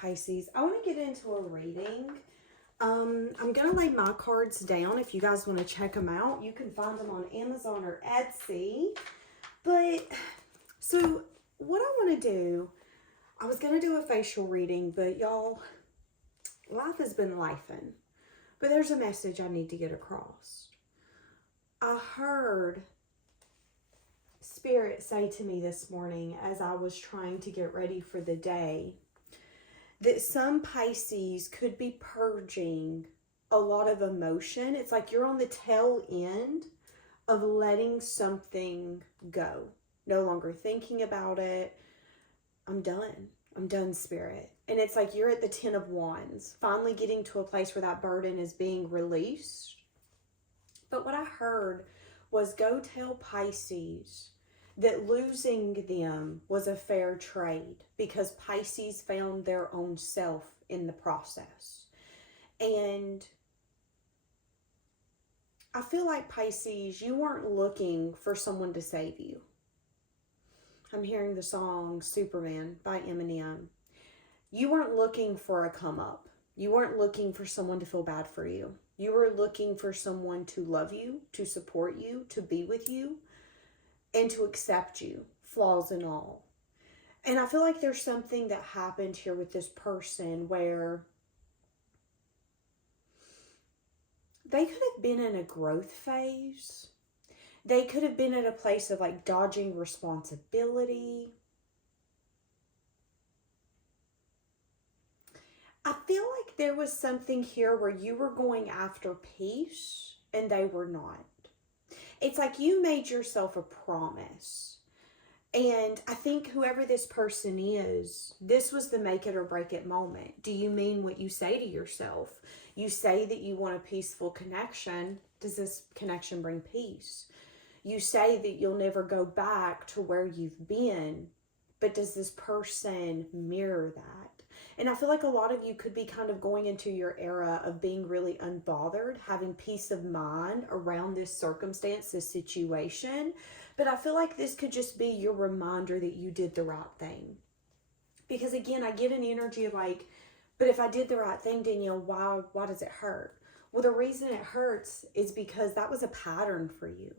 Pisces, I want to get into a reading. I'm going to lay my cards down. If you guys want to check them out, you can find them on Amazon or Etsy. But, so, what I want to do, I was going to do a facial reading, but y'all, life has been lifing. But there's a message I need to get across. I heard Spirit say to me this morning as I was trying to get ready for the day that some Pisces could be purging a lot of emotion. It's like you're on the tail end of letting something go. No longer thinking about it. I'm done. I'm done, Spirit. And it's like you're at the 10 of Wands, finally getting to a place where that burden is being released. But what I heard was go tell Pisces that losing them was a fair trade because Pisces found their own self in the process. And I feel like Pisces, you weren't looking for someone to save you. I'm hearing the song Superman by Eminem. You weren't looking for a come up. You weren't looking for someone to feel bad for you. You were looking for someone to love you, to support you, to be with you, and to accept you, flaws and all. And I feel like there's something that happened here with this person where they could have been in a growth phase. They could have been at a place of like dodging responsibility. I feel like there was something here where you were going after peace and they were not. It's like you made yourself a promise. And I think whoever this person is, this was the make it or break it moment. Do you mean what you say to yourself? You say that you want a peaceful connection. Does this connection bring peace? You say that you'll never go back to where you've been, but does this person mirror that? And I feel like a lot of you could be kind of going into your era of being really unbothered, having peace of mind around this circumstance, this situation. But I feel like this could just be your reminder that you did the right thing. Because again, I get an energy of like, but if I did the right thing, Danielle, why does it hurt? Well, the reason it hurts is because that was a pattern for you.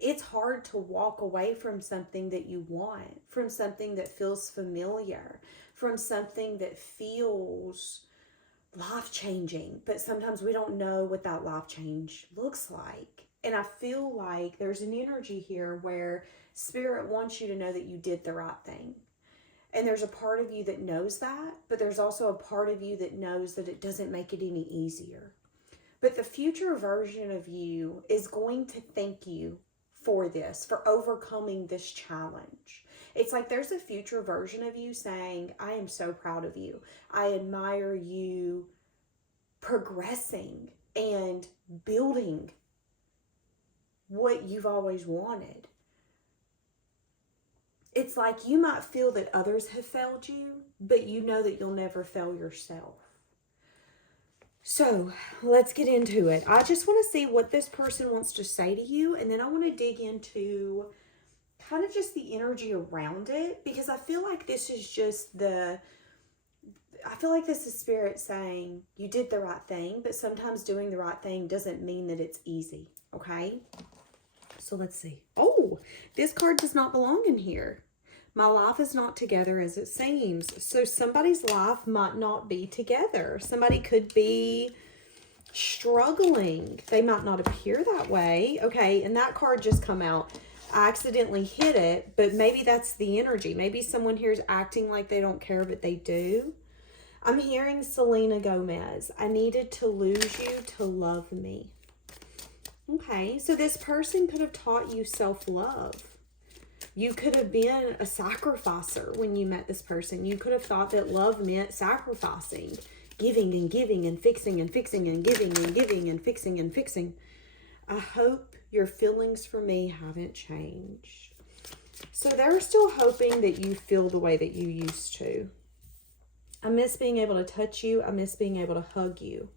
It's hard to walk away from something that you want, from something that feels familiar, from something that feels life-changing. But sometimes we don't know what that life change looks like. And I feel like there's an energy here where Spirit wants you to know that you did the right thing. And there's a part of you that knows that, but there's also a part of you that knows that it doesn't make it any easier. But the future version of you is going to thank you for this, for overcoming this challenge. It's like there's a future version of you saying, I am so proud of you. I admire you progressing and building what you've always wanted. It's like you might feel that others have failed you, but you know that you'll never fail yourself. So let's get into it. I just want to see what this person wants to say to you. And then I want to dig into kind of just the energy around it. Because I feel like this is just I feel like this is Spirit saying you did the right thing. But sometimes doing the right thing doesn't mean that it's easy. Okay? So let's see. Oh, this card does not belong in here. My life is not together as it seems. So somebody's life might not be together. Somebody could be struggling. They might not appear that way. Okay, and that card just come out. I accidentally hit it, but maybe that's the energy. Maybe someone here is acting like they don't care, but they do. I'm hearing Selena Gomez. I needed to lose you to love me. Okay, so this person could have taught you self-love. You could have been a sacrificer when you met this person. You could have thought that love meant sacrificing, giving and giving and fixing and fixing and giving and giving and fixing and fixing. I hope your feelings for me haven't changed. So they're still hoping that you feel the way that you used to. I miss being able to touch you. I miss being able to hug you.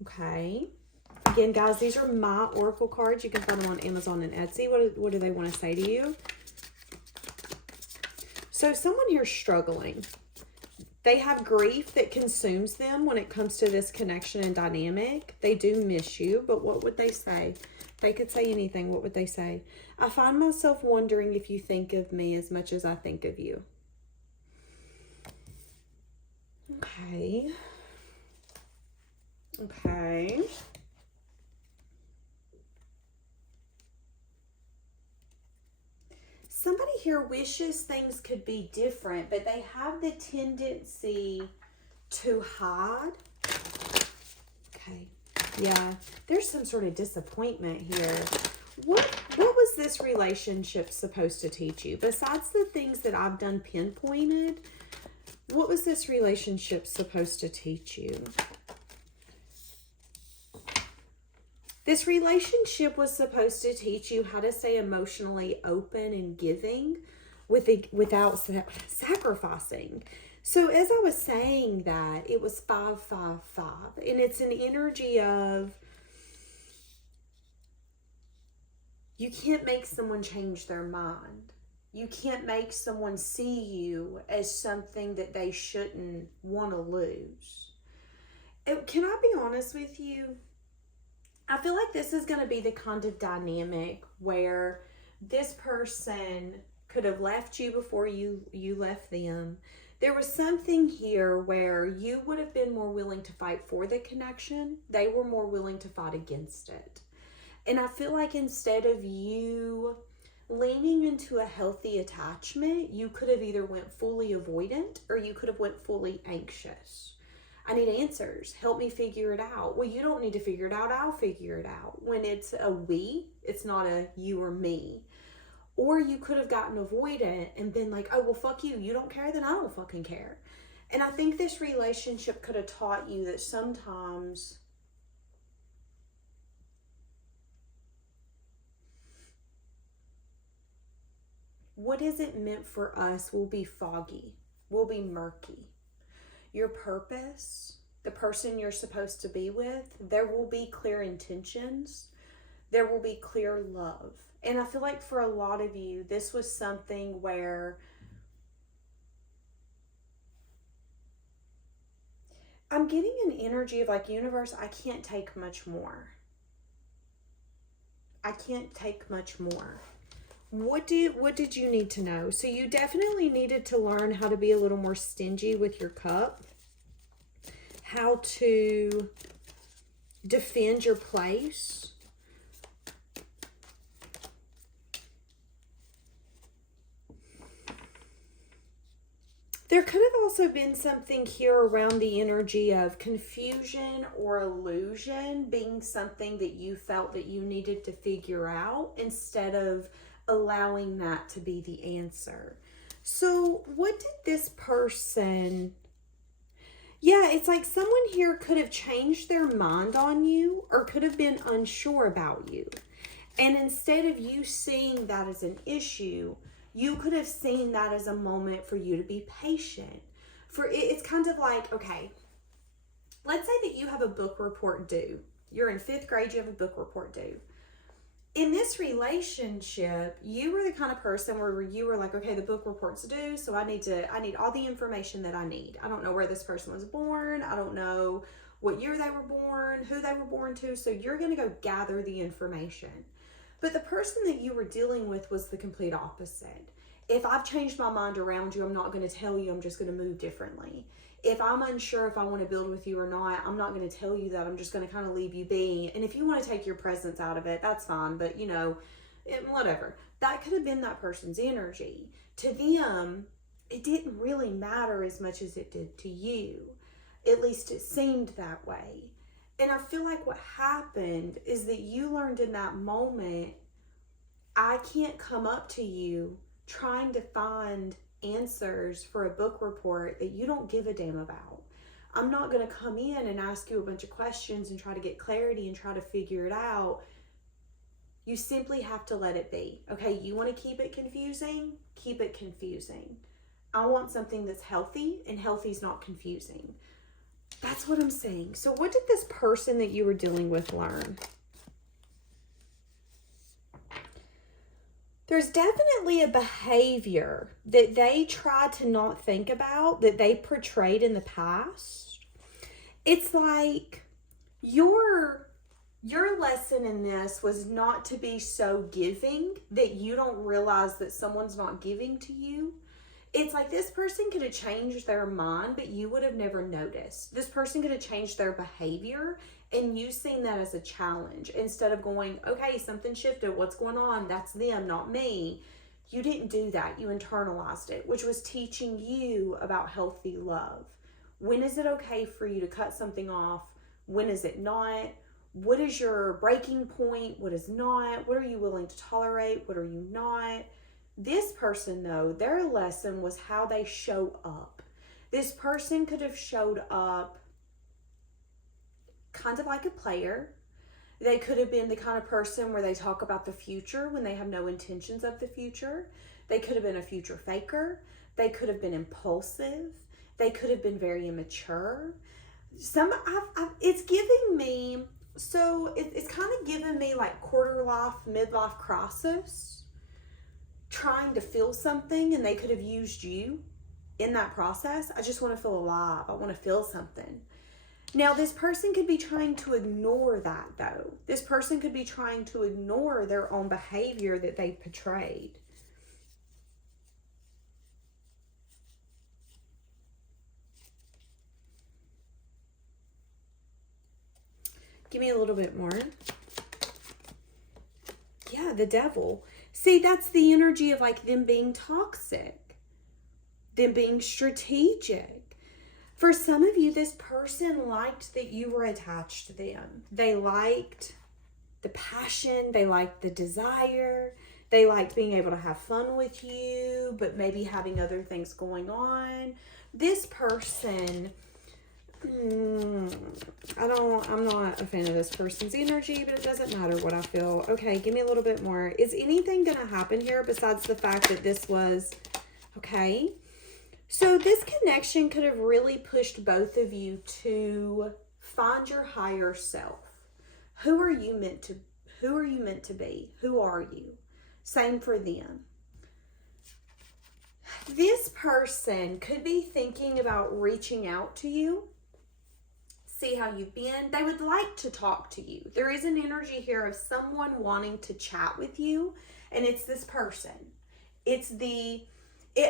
Okay. Again, guys, these are my oracle cards. You can find them on Amazon and Etsy. What do they want to say to you? So someone here is struggling. They have grief that consumes them when it comes to this connection and dynamic. They do miss you, but what would they say? If they could say anything, what would they say? I find myself wondering if you think of me as much as I think of you. Okay. Okay. Somebody here wishes things could be different, but they have the tendency to hide. Okay. Yeah. There's some sort of disappointment here. What was this relationship supposed to teach you? Besides the things that I've done pinpointed, what was this relationship supposed to teach you? This relationship was supposed to teach you how to stay emotionally open and giving without sacrificing. So as I was saying that, it was 555, and it's an energy of you can't make someone change their mind. You can't make someone see you as something that they shouldn't want to lose. Can I be honest with you? I feel like this is going to be the kind of dynamic where this person could have left you before you left them. There was something here where you would have been more willing to fight for the connection. They were more willing to fight against it. And I feel like instead of you leaning into a healthy attachment, you could have either went fully avoidant or you could have went fully anxious. I need answers. Help me figure it out. Well, you don't need to figure it out. I'll figure it out. When it's a we, it's not a you or me. Or you could have gotten avoidant and been like, oh, well, fuck you. You don't care, then I don't fucking care. And I think this relationship could have taught you that sometimes what isn't meant for us will be foggy, will be murky. Your purpose, the person you're supposed to be with, there will be clear intentions. There will be clear love. And I feel like for a lot of you, this was something where I'm getting an energy of like, universe, I can't take much more. I can't take much more. What did you need to know? So you definitely needed to learn how to be a little more stingy with your cup, how to defend your place. There could have also been something here around the energy of confusion or illusion being something that you felt that you needed to figure out instead of allowing that to be the answer. So what did this person... Yeah, it's like someone here could have changed their mind on you or could have been unsure about you. And instead of you seeing that as an issue, you could have seen that as a moment for you to be patient. It's kind of like, okay, let's say that you have a book report due. You're in 5th grade, you have a book report due. In this relationship, you were the kind of person where you were like, okay, the book report's due, so I need all the information that I need. I don't know where this person was born. I don't know what year they were born, who they were born to. So you're going to go gather the information. But the person that you were dealing with was the complete opposite. If I've changed my mind around you, I'm not going to tell you. I'm just going to move differently. If I'm unsure if I want to build with you or not, I'm not going to tell you that. I'm just going to kind of leave you be. And if you want to take your presence out of it, that's fine. But, whatever. That could have been that person's energy. To them, it didn't really matter as much as it did to you. At least it seemed that way. And I feel like what happened is that you learned in that moment, I can't come up to you trying to find answers for a book report that you don't give a damn about. I'm not going to come in and ask you a bunch of questions and try to get clarity and try to figure it out. You simply have to let it be. Okay, you want to keep it confusing? Keep it confusing. I want something that's healthy, and healthy is not confusing. That's what I'm saying. So what did this person that you were dealing with learn? There's definitely a behavior that they try to not think about that they portrayed in the past. It's like your lesson in this was not to be so giving that you don't realize that someone's not giving to you. It's like this person could have changed their mind, but you would have never noticed. This person could have changed their behavior, and you seen that as a challenge. Instead of going, okay, something shifted. What's going on? That's them, not me. You didn't do that. You internalized it, which was teaching you about healthy love. When is it okay for you to cut something off? When is it not? What is your breaking point? What is not? What are you willing to tolerate? What are you not? This person, though, their lesson was how they show up. This person could have showed up kind of like a player. They could have been the kind of person where they talk about the future when they have no intentions of the future. They could have been a future faker. They could have been impulsive. They could have been very immature. It's giving me, it's kind of giving me like quarter life, midlife crisis, trying to feel something, and they could have used you in that process. I just want to feel alive. I want to feel something. Now, this person could be trying to ignore that, though. This person could be trying to ignore their own behavior that they portrayed. Give me a little bit more. Yeah, the devil. See, that's the energy of like them being toxic, them being strategic. For some of you, this person liked that you were attached to them. They liked the passion. They liked the desire. They liked being able to have fun with you, but maybe having other things going on. This person, I'm not a fan of this person's energy, but it doesn't matter what I feel. Okay, give me a little bit more. Is anything going to happen here besides the fact that this was, okay? So this connection could have really pushed both of you to find your higher self. Who are you meant to be? Who are you? Same for them. This person could be thinking about reaching out to you, see how you've been. They would like to talk to you. There is an energy here of someone wanting to chat with you, and it's this person.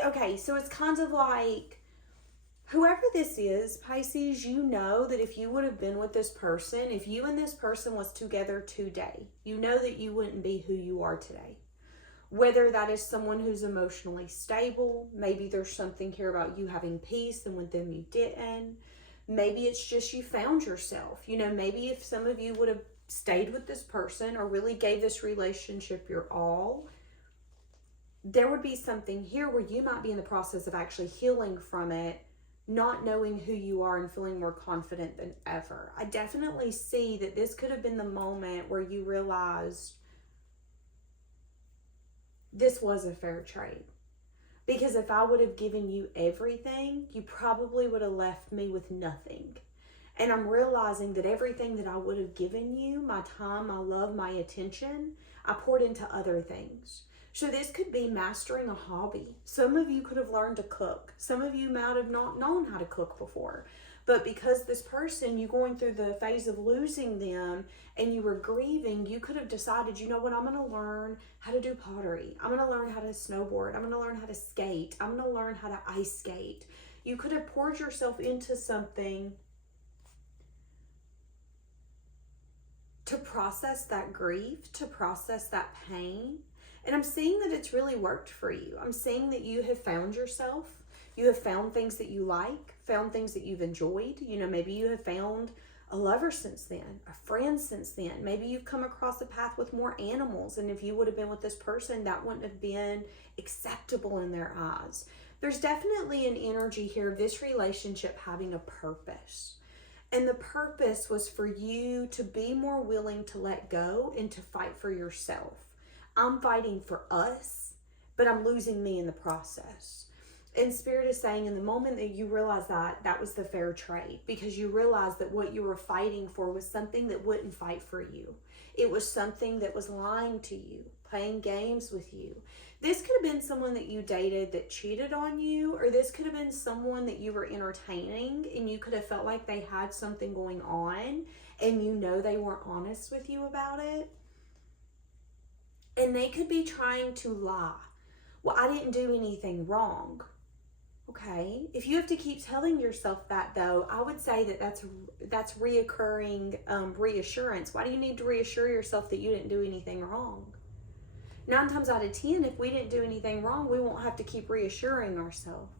Okay, so it's kind of like, whoever this is, Pisces, you know that if you would have been with this person, if you and this person was together today, you know that you wouldn't be who you are today. Whether that is someone who's emotionally stable, maybe there's something here about you having peace and with them you didn't. Maybe it's just you found yourself. You know, maybe if some of you would have stayed with this person or really gave this relationship your all, there would be something here where you might be in the process of actually healing from it, not knowing who you are and feeling more confident than ever. I definitely see that this could have been the moment where you realized this was a fair trade. Because if I would have given you everything, you probably would have left me with nothing. And I'm realizing that everything that I would have given you, my time, my love, my attention, I poured into other things. So this could be mastering a hobby. Some of you could have learned to cook. Some of you might have not known how to cook before. But because this person, you going through the phase of losing them and you were grieving, you could have decided, you know what, I'm going to learn how to do pottery. I'm going to learn how to snowboard. I'm going to learn how to skate. I'm going to learn how to ice skate. You could have poured yourself into something to process that grief, to process that pain. And I'm seeing that it's really worked for you. I'm seeing that you have found yourself. You have found things that you like, found things that you've enjoyed. You know, maybe you have found a lover since then, a friend since then. Maybe you've come across a path with more animals. And if you would have been with this person, that wouldn't have been acceptable in their eyes. There's definitely an energy here of this relationship having a purpose. And the purpose was for you to be more willing to let go and to fight for yourself. I'm fighting for us, but I'm losing me in the process. And Spirit is saying in the moment that you realize that, that was the fair trade, because you realized that what you were fighting for was something that wouldn't fight for you. It was something that was lying to you. playing games with you. This could have been someone that you dated that cheated on you, or this could have been someone that you were entertaining and you could have felt like they had something going on and you know they weren't honest with you about it. And they could be trying to lie. Well, I didn't do anything wrong. Okay, if you have to keep telling yourself that, though, I would say that that's reoccurring reassurance. Why do you need to reassure yourself that you didn't do anything wrong? 9 times out of 10, if we didn't do anything wrong, we won't have to keep reassuring ourselves.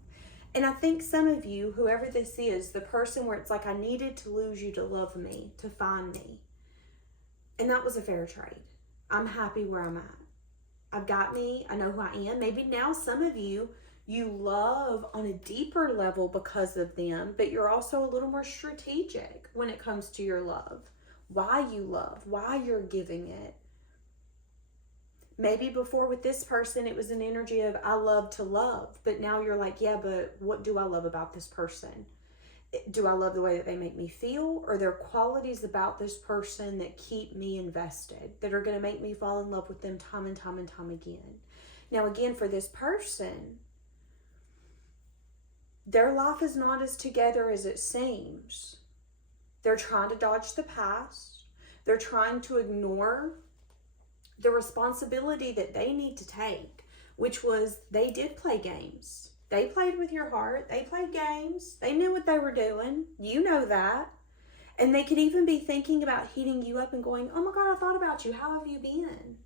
And I think some of you, whoever this is, the person where it's like, I needed to lose you to love me, to find me. And that was a fair trade. I'm happy where I'm at. I've got me. I know who I am. Maybe now some of you love on a deeper level because of them, but you're also a little more strategic when it comes to your love. Why you love, why you're giving it. Maybe before with this person, it was an energy of I love to love, but now you're like, yeah, but what do I love about this person? Do I love the way that they make me feel? Or are there qualities about this person that keep me invested, that are going to make me fall in love with them time and time and time again? Now, again, for this person, their life is not as together as it seems. They're trying to dodge the past. They're trying to ignore the responsibility that they need to take, which was they did play games. They played with your heart. They played games. They knew what they were doing. You know that. And they could even be thinking about hitting you up and going, oh my God, I thought about you. How have you been?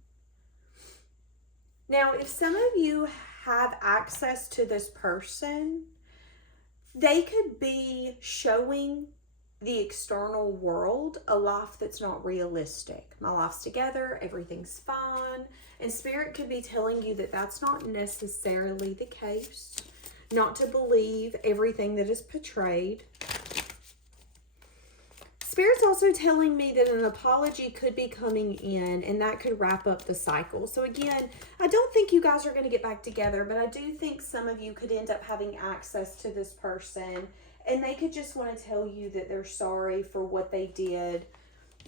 Now, if some of you have access to this person, they could be showing the external world a life that's not realistic. My life's together, everything's fine. And Spirit could be telling you that that's not necessarily the case. Not to believe everything that is portrayed. Spirit's also telling me that an apology could be coming in, and that could wrap up the cycle. So again, I don't think you guys are going to get back together, but I do think some of you could end up having access to this person, and they could just want to tell you that they're sorry for what they did,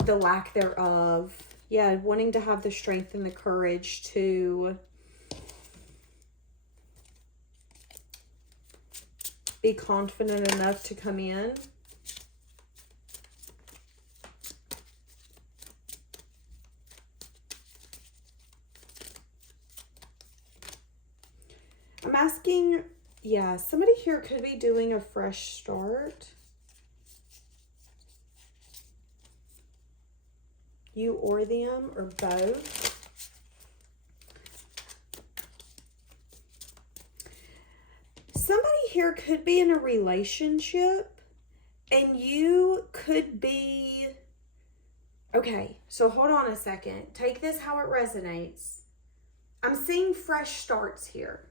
the lack thereof. Yeah, wanting to have the strength and the courage to be confident enough to come in. I'm asking, yeah, somebody here could be doing a fresh start. You or them, or both. Somebody here could be in a relationship, and you could be, okay, so hold on a second. Take this how it resonates. I'm seeing fresh starts here.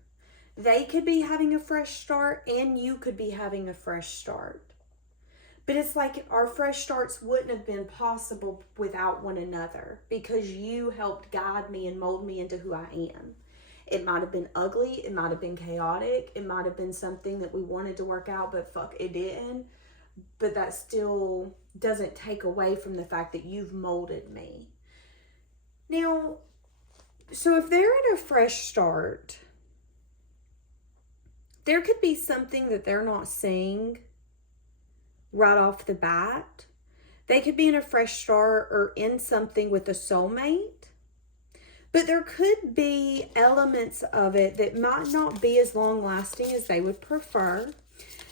They could be having a fresh start, and you could be having a fresh start. But it's like our fresh starts wouldn't have been possible without one another, because you helped guide me and mold me into who I am. It might have been ugly. It might have been chaotic. It might have been something that we wanted to work out, but fuck, it didn't. But that still doesn't take away from the fact that you've molded me. Now, so if they're in a fresh start, there could be something that they're not seeing right off the bat. They could be in a fresh start or in something with a soulmate. But there could be elements of it that might not be as long lasting as they would prefer.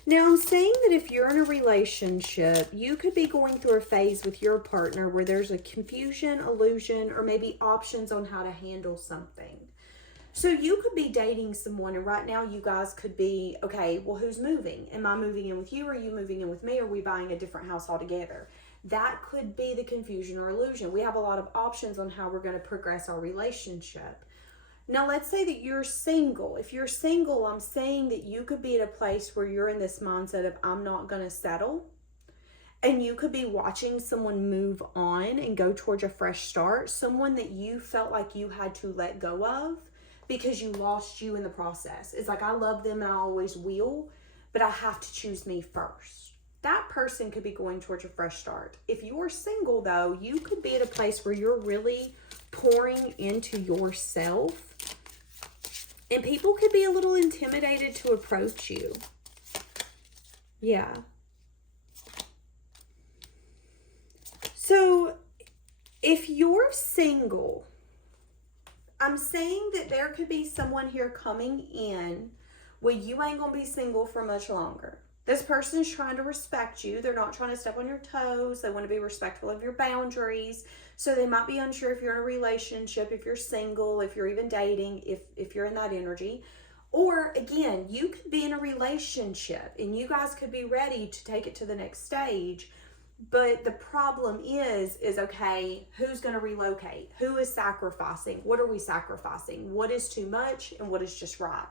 Now, I'm saying that if you're in a relationship, you could be going through a phase with your partner where there's a confusion, illusion, or maybe options on how to handle something. So you could be dating someone, and right now you guys could be, okay, well, who's moving? Am I moving in with you? Are you moving in with me? Are we buying a different house altogether? That could be the confusion or illusion. We have a lot of options on how we're going to progress our relationship. Now, let's say that you're single. If you're single, I'm saying that you could be at a place where you're in this mindset of, I'm not going to settle. And you could be watching someone move on and go towards a fresh start. Someone that you felt like you had to let go of because you lost you in the process. It's like, I love them and I always will, but I have to choose me first. That person could be going towards a fresh start. If you're single, though, you could be at a place where you're really pouring into yourself. And people could be a little intimidated to approach you. Yeah. So, if you're single, I'm saying that there could be someone here coming in where you ain't going to be single for much longer. This person's trying to respect you. They're not trying to step on your toes. They want to be respectful of your boundaries. So they might be unsure if you're in a relationship, if you're single, if you're even dating, if you're in that energy. Or again, you could be in a relationship and you guys could be ready to take it to the next stage. But the problem is okay, who's going to relocate? Who is sacrificing? What are we sacrificing? What is too much and what is just right?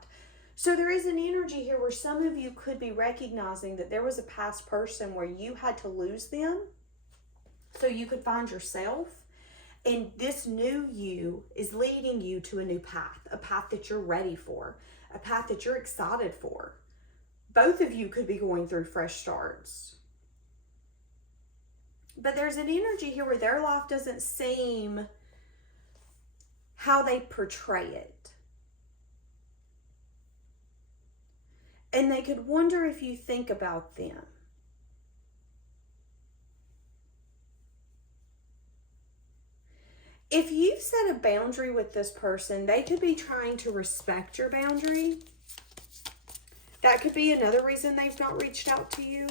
So there is an energy here where some of you could be recognizing that there was a past person where you had to lose them so you could find yourself. And this new you is leading you to a new path, a path that you're ready for, a path that you're excited for. Both of you could be going through fresh starts. But there's an energy here where their life doesn't seem how they portray it. And they could wonder if you think about them. If you've set a boundary with this person, they could be trying to respect your boundary. That could be another reason they've not reached out to you.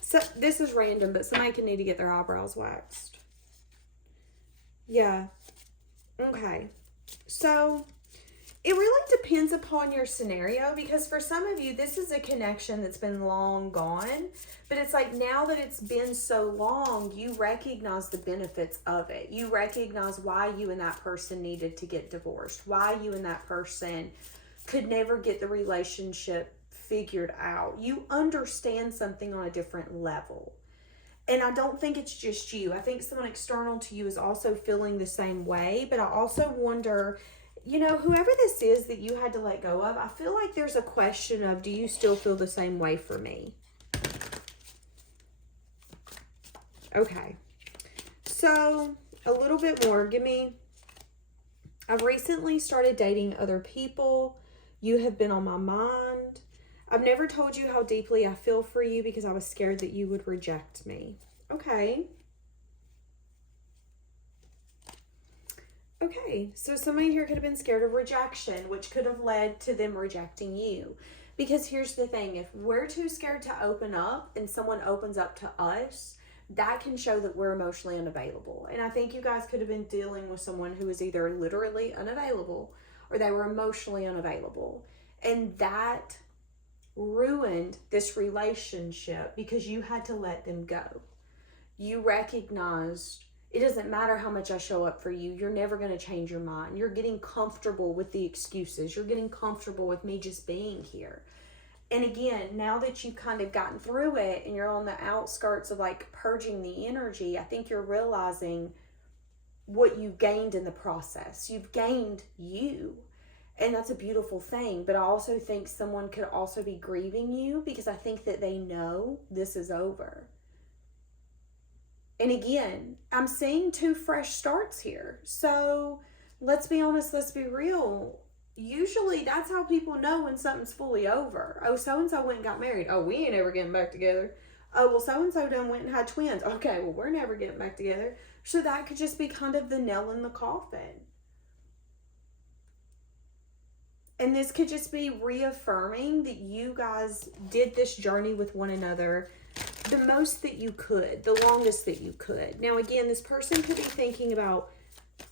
So this is random, but somebody could need to get their eyebrows waxed. Yeah. Okay. So it really depends upon your scenario, because for some of you, this is a connection that's been long gone. But it's like now that it's been so long, you recognize the benefits of it. You recognize why you and that person needed to get divorced, why you and that person could never get the relationship figured out. You understand something on a different level. And I don't think it's just you. I think someone external to you is also feeling the same way. But I also wonder, you know, whoever this is that you had to let go of, I feel like there's a question of, do you still feel the same way for me? Okay. So, a little bit more. I've recently started dating other people. You have been on my mind. I've never told you how deeply I feel for you because I was scared that you would reject me. Okay. Okay, so somebody here could have been scared of rejection, which could have led to them rejecting you. Because here's the thing, if we're too scared to open up and someone opens up to us, that can show that we're emotionally unavailable. And I think you guys could have been dealing with someone who was either literally unavailable or they were emotionally unavailable. And that ruined this relationship because you had to let them go. You recognized, it doesn't matter how much I show up for you, you're never going to change your mind. You're getting comfortable with the excuses. You're getting comfortable with me just being here. And again, now that you've kind of gotten through it and you're on the outskirts of like purging the energy, I think you're realizing what you gained in the process. You've gained you. And that's a beautiful thing. But I also think someone could also be grieving you because I think that they know this is over. And again, I'm seeing 2 fresh starts here. So let's be honest, let's be real. Usually that's how people know when something's fully over. Oh, so-and-so went and got married. Oh, we ain't ever getting back together. Oh, well, so-and-so done went and had twins. Okay, well, we're never getting back together. So that could just be kind of the nail in the coffin. And this could just be reaffirming that you guys did this journey with one another the most that you could, the longest that you could. Now, again, this person could be thinking about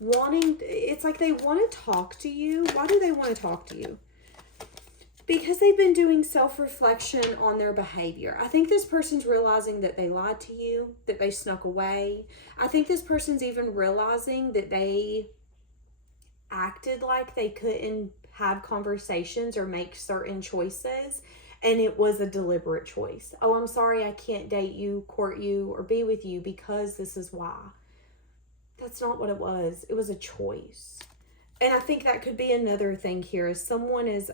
it's like they want to talk to you. Why do they want to talk to you? Because they've been doing self-reflection on their behavior. I think this person's realizing that they lied to you, that they snuck away. I think this person's even realizing that they acted like they couldn't have conversations or make certain choices, and it was a deliberate choice. Oh, I'm sorry, I can't date you, court you, or be with you because this is why. That's not what it was. It was a choice. And I think that could be another thing here is someone is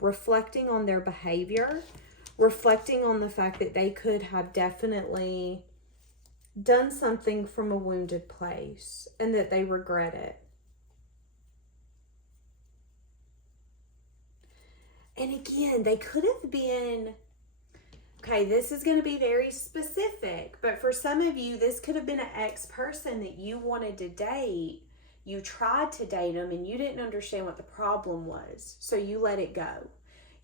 reflecting on their behavior, reflecting on the fact that they could have definitely done something from a wounded place and that they regret it. And again, they could have been, okay, this is going to be very specific, but for some of you, this could have been an ex-person that you wanted to date. You tried to date them and you didn't understand what the problem was, so you let it go.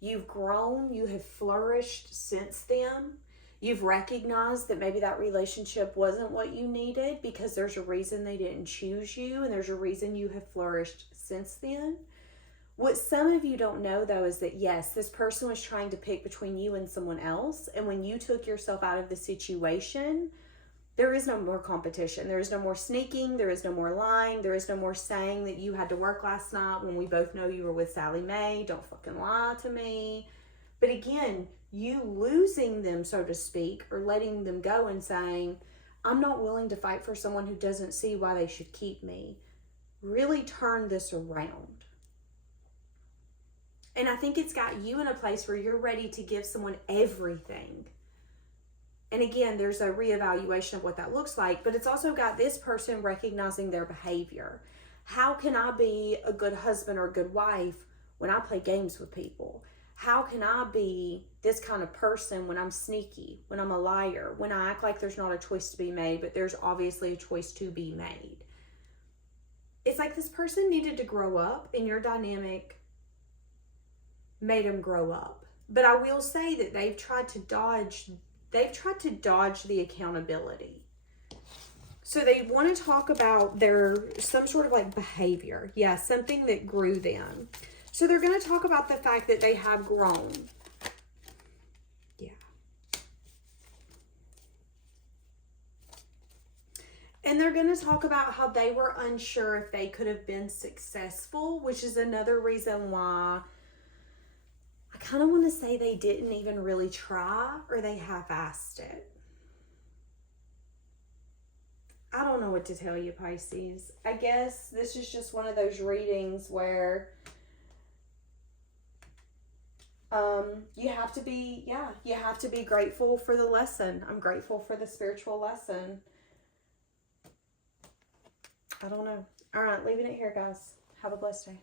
You've grown, you have flourished since then. You've recognized that maybe that relationship wasn't what you needed because there's a reason they didn't choose you, and there's a reason you have flourished since then. What some of you don't know, though, is that yes, this person was trying to pick between you and someone else, and when you took yourself out of the situation, there is no more competition. There is no more sneaking. There is no more lying. There is no more saying that you had to work last night when we both know you were with Sally Mae. Don't fucking lie to me. But again, you losing them, so to speak, or letting them go and saying, I'm not willing to fight for someone who doesn't see why they should keep me, really turned this around. And I think it's got you in a place where you're ready to give someone everything. And again, there's a reevaluation of what that looks like, but it's also got this person recognizing their behavior. How can I be a good husband or a good wife when I play games with people? How can I be this kind of person when I'm sneaky, when I'm a liar, when I act like there's not a choice to be made, but there's obviously a choice to be made? It's like this person needed to grow up, and your dynamic made them grow up. But I will say that they've tried to dodge the accountability. So they want to talk about some sort of like behavior. Yeah, something that grew them. So they're going to talk about the fact that they have grown. Yeah. And they're going to talk about how they were unsure if they could have been successful, which is another reason why I kind of want to say they didn't even really try, or they half-assed it. I don't know what to tell you, Pisces. I guess this is just one of those readings where you have to be grateful for the lesson. I'm grateful for the spiritual lesson. I don't know. All right, leaving it here, guys. Have a blessed day.